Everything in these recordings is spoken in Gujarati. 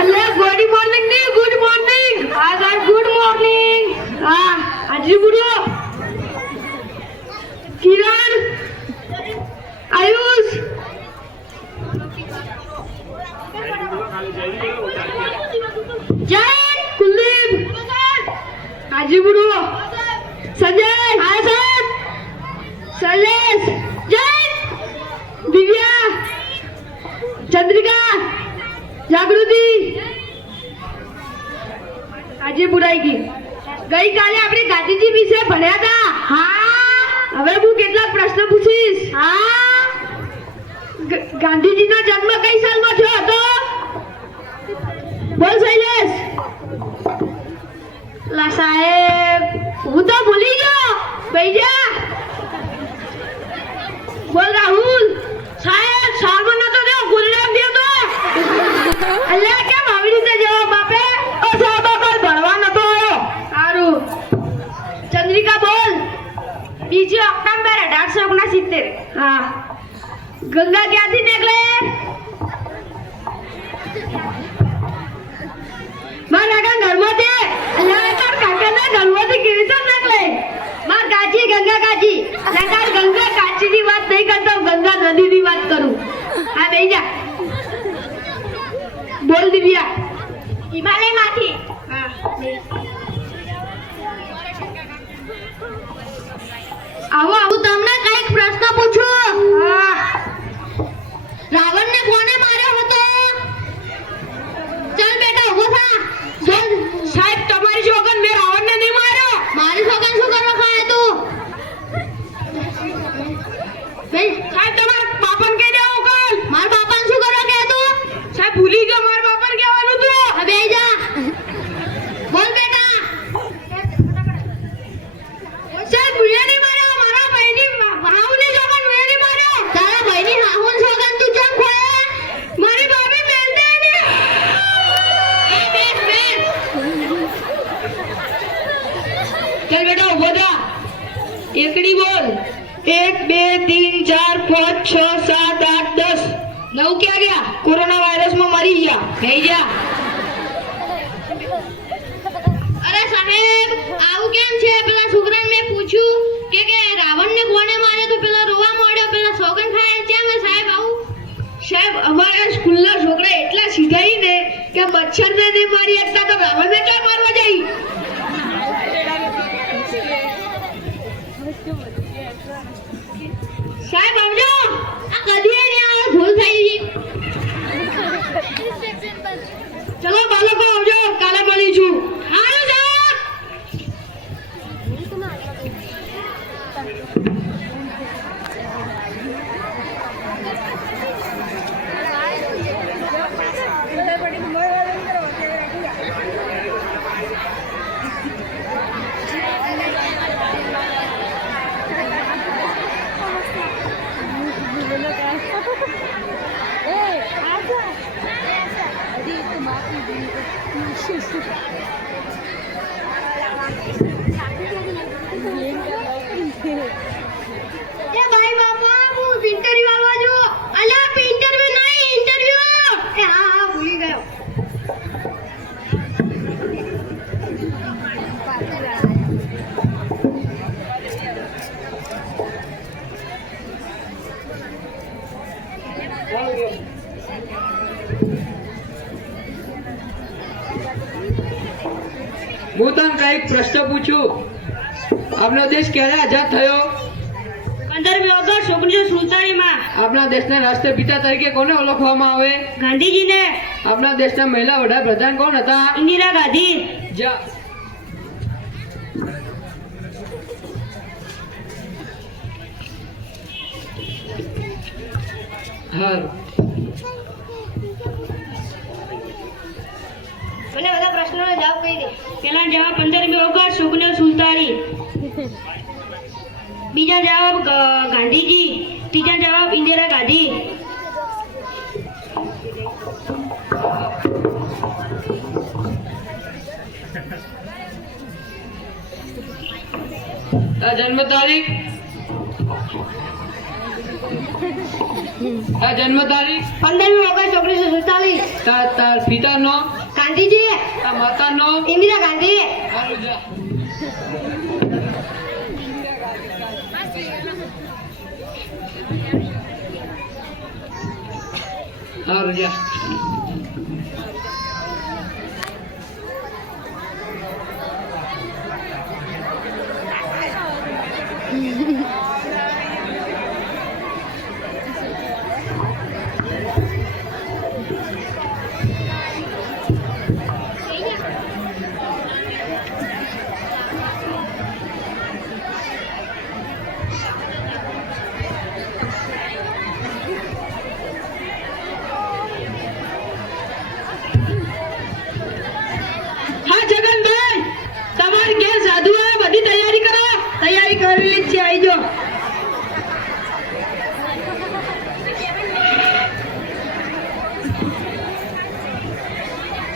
અલે ગુડ મોર્નિંગ ને ગુડ મોર્નિંગ. હા ગાઈસ ગુડ મોર્નિંગ. હા આજે બુડો કિરણ આયુષ જય કુલદીપ આજે બુડો સંજય હા સાહેબ શૈલેષ જય દિવ્યા ચંદ્રિકા જાગૃતિ આજે બુરાઈ ગઈ. ગઈકાલે આપણે ગાંધીજી વિશે ભણ્યા હતા. હા હવે હું કેટલાક પ્રશ્ન પૂછીશ. હા ગાંધીજીનો જન્મ કઈ સાલમાં થયો હતો? બોલ શૈલેષ. લા સાહેબ હું તો ભૂલી ગયો. ભૈયા બોલ રાહુલ. સાહેબ સાલમાં નતો દેવો ગુલરામ દેવ તો. અલ્યા કેમ આવી રીતે જવાબ આપે? ઓ સાહેબ કોઈ ભણવા નતો આવ્યો. સારું. ચંદ્રિકા બોલ. 2 ઓક્ટોબર 1869. હા ગંગા ક્યાંથી નીકળે? મારા કાકા ઘરમાંથી. અલ્યા તાર કાકાના ઘરમાંથી કેવી રીતે નીકળે? માર કાચી ગંગા કાચી. તાર ગંગા કાચીની વાત નહીં કરતો, ગંગા નદીની વાત કરું. હા બેહી જા. બોલ દિવ્યા. હિમાલયમાંથી. હા આવો હું તમને કઈક પ્રશ્ન પૂછું. હા રાવણને કોને માર્યો હતો? ચાલ બેટા ઉભો થા. સાહેબ તમારી સોગન મેં રાવણને નહીં માર્યો. મારી સોગન શું કરવા ખાય તું? સાહેબ તમારા બાપાને કહી દેવો કાલ. મારા બાપાને શું કરવા કહે તું? સાહેબ ભૂલી ગયો મારા બાપાને કહેવાનું તું. હવે બેહી જા. બોલ બેટા. સાહેબ ભૂલ્યા નહીં માર્યો. મારા ભાઈની હાહુની સોગન મેં નહીં માર્યો. તારા ભાઈની હાહુની સોગન તું કેમ ખોએ? મારી ભાભી બેલતે નહીં. ચલ બેટા ઉભો થા. એકડી બોલ. 1 2 3 4 5 6 7 8 10 9 ક્યાં ગયા? કોરોના વાયરસમાં મરી ગયા. થઈ જા. અરે સાહેબ આવું કેમ છે? પેલા છોકરાને મેં પૂછ્યું કે રાવણને કોને માર્યો તો પેલા રોવા માંડ્યો. પેલા સોગન ખાય કેમ સાહેબ આવું? સાહેબ અમારા સ્કૂલના છોકરા એટલા સીધાઈ ને કે મચ્છરને નહીં મારી શકતા તો રાવણને ક્યાં મારવા જાય? સાહેબ આવજો. આ કદી નહીં આવે, ભૂલ થઈ ગઈ. ચલો બાળકો આવજો, કાલે મળીશું. હાલો સાહેબ. હું તને કઈક પ્રશ્ન પૂછું. આપણો દેશ ક્યારે આઝાદ થયો? 15મી ઓગસ્ટ 1947 માં. આપણા દેશના રાષ્ટ્રપિતા તરીકે કોને ઓળખવામાં આવે? ગાંધીજીને. આપણા દેશના મહિલા વડાપ્રધાન કોણ હતા? ઇન્દિરા ગાંધી. જા. હા મને બધા પ્રશ્નોનો જવાબ કહી દે. પહેલા જવાબ 15મી ઓગસ્ટ 1947. બીજા જવાબ ગાંધીજી. ત્રીજા જવાબ ઇન્દિરા ગાંધી. જન્મ તારીખ? તાર જન્મ તારીખ 15મી ઓગસ્ટ 1947. તાર પિતાનો ગાંધીજી. તાર માતાનો ઇન્દિરા ગાંધી. સારું જા સારું જા હા જગનભાઈ, તમારી ઘેર સાધુ આવે, બધી તૈયારી કરો. તૈયારી કરેલી જ છે, આવી જો.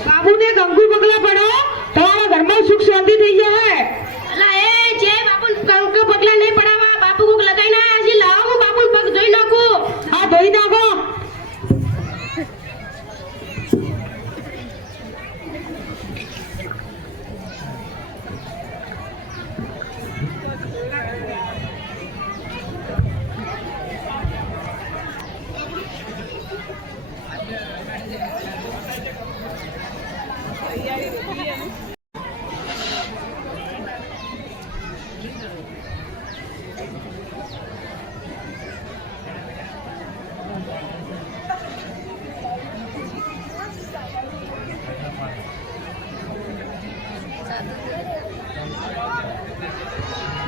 બાબુને કંકુ પગલા પડો, તમારા ઘરમાં સુખ શાંતિ થઈ જાય. અલા એ જે બાપુ કંકુ પગલા નહીં પડાવવા, બાપુ કોક લગાઈ ના હજી લાવો, હું બાપુ પગ ધોઈ નાખું. હા ધોઈ નાખો.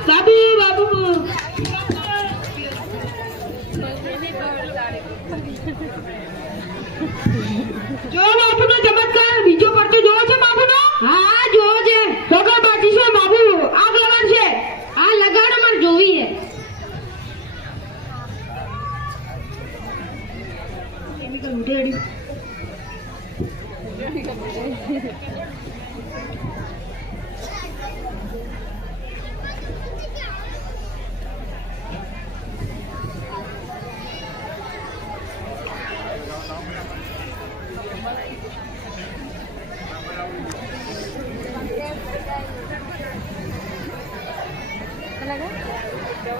બાબુ બાબુ જો બાપુનો ચમત્કાર બીજો પડતો જોવો છે બાપુનો. હા જોવો છે. વગર બાકી છે બાબુ, આગ લગાડશે. હા લગાડો, મારે જોવી છે. કેમિકલ ઉઠેડી.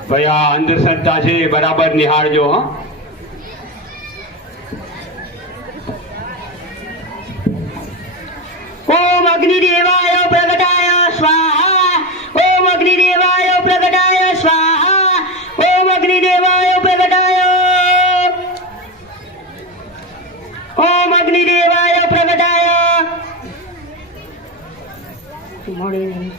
ભાઈ આ અંધશ્રદ્ધા છે એ બરાબર નિહાળજો હો. ઓમ અગ્નિદેવાય પ્રગટાય સ્વાહા. ઓમ અગ્નિદેવાય પ્રગટાય સ્વાહા. ઓમ અગ્નિદેવાય પ્રગટાય. ઓમ અગ્નિદેવાય પ્રગટાય. મોડે નહીં.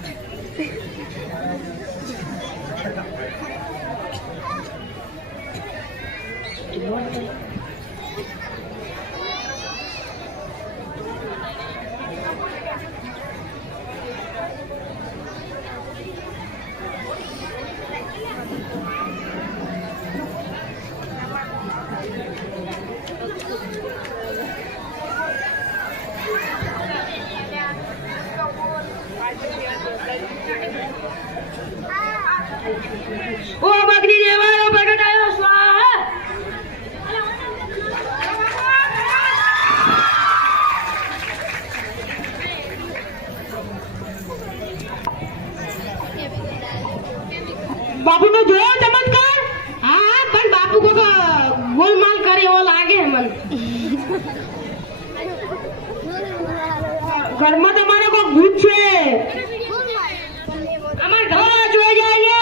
ઓમ અગ્નિદેવાય પ્રગટાય સ્વાહા. બાપુનો જોયો ચમત્કાર? હા પણ બાપુ કોક ગોલમાલ કરે એવો લાગે મને. ઘરમાં તમારે કોક ભૂત છે. અમાર ઘર જોઈ જાય ને.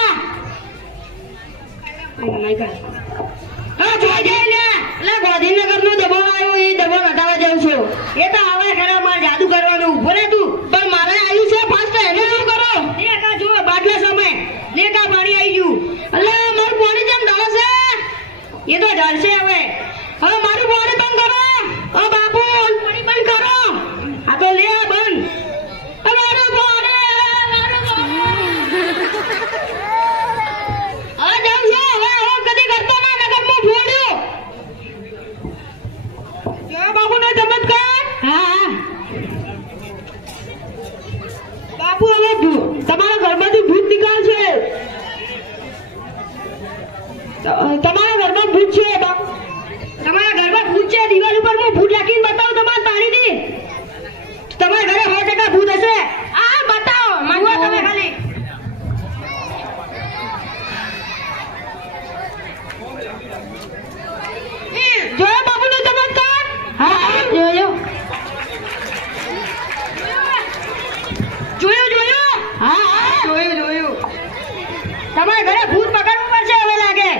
Oh my God. હા જોઈ જાય ને. એટલે ગાંધીનગરનો દબાણ આવ્યો, એ દબાણ હટાવવા જાઉં છું. એ તો આવે ખરા, મારે જાદુ કરવાનું. ઉભો રે તું. પણ મારે આવ્યું છે ફાસ્ટ, એને શું કરો? લે કા જો બાટલા સમય લે કા પાણી આવી ગયું. એટલે મારું પાણી જેમ ઢાળે છે એ તો ઢાળશે હવે. હવે મારું પાણી બંધ કરો. ઓ બાપુ પાણી બંધ કરો. આ તો લે બંધ. મારું પાણી. હવે જાઉં છું. હવે કદી કરતો ના, નગર માં ફોડ્યું. તમારા ઘરે ભૂત પકડવું પડશે હવે લાગે.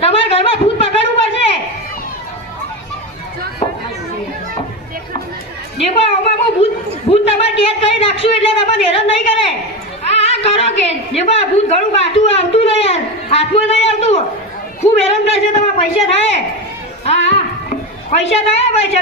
તમારા ઘરમાં ભૂત પકડવું પડશે. દેખો આમાં હું ભૂત તમારે કેદ કરી નાખશું એટલે તમને હેરાન નહીં કરે. હા કરો કે દેખો આ ભૂત ઘણું કાઠું આવતું નહીં યાર, હાથમાં નહીં આવતું, ખૂબ હેરાન કરશે. તમારા પૈસા થાય. હા પૈસા થાય ભાઈ.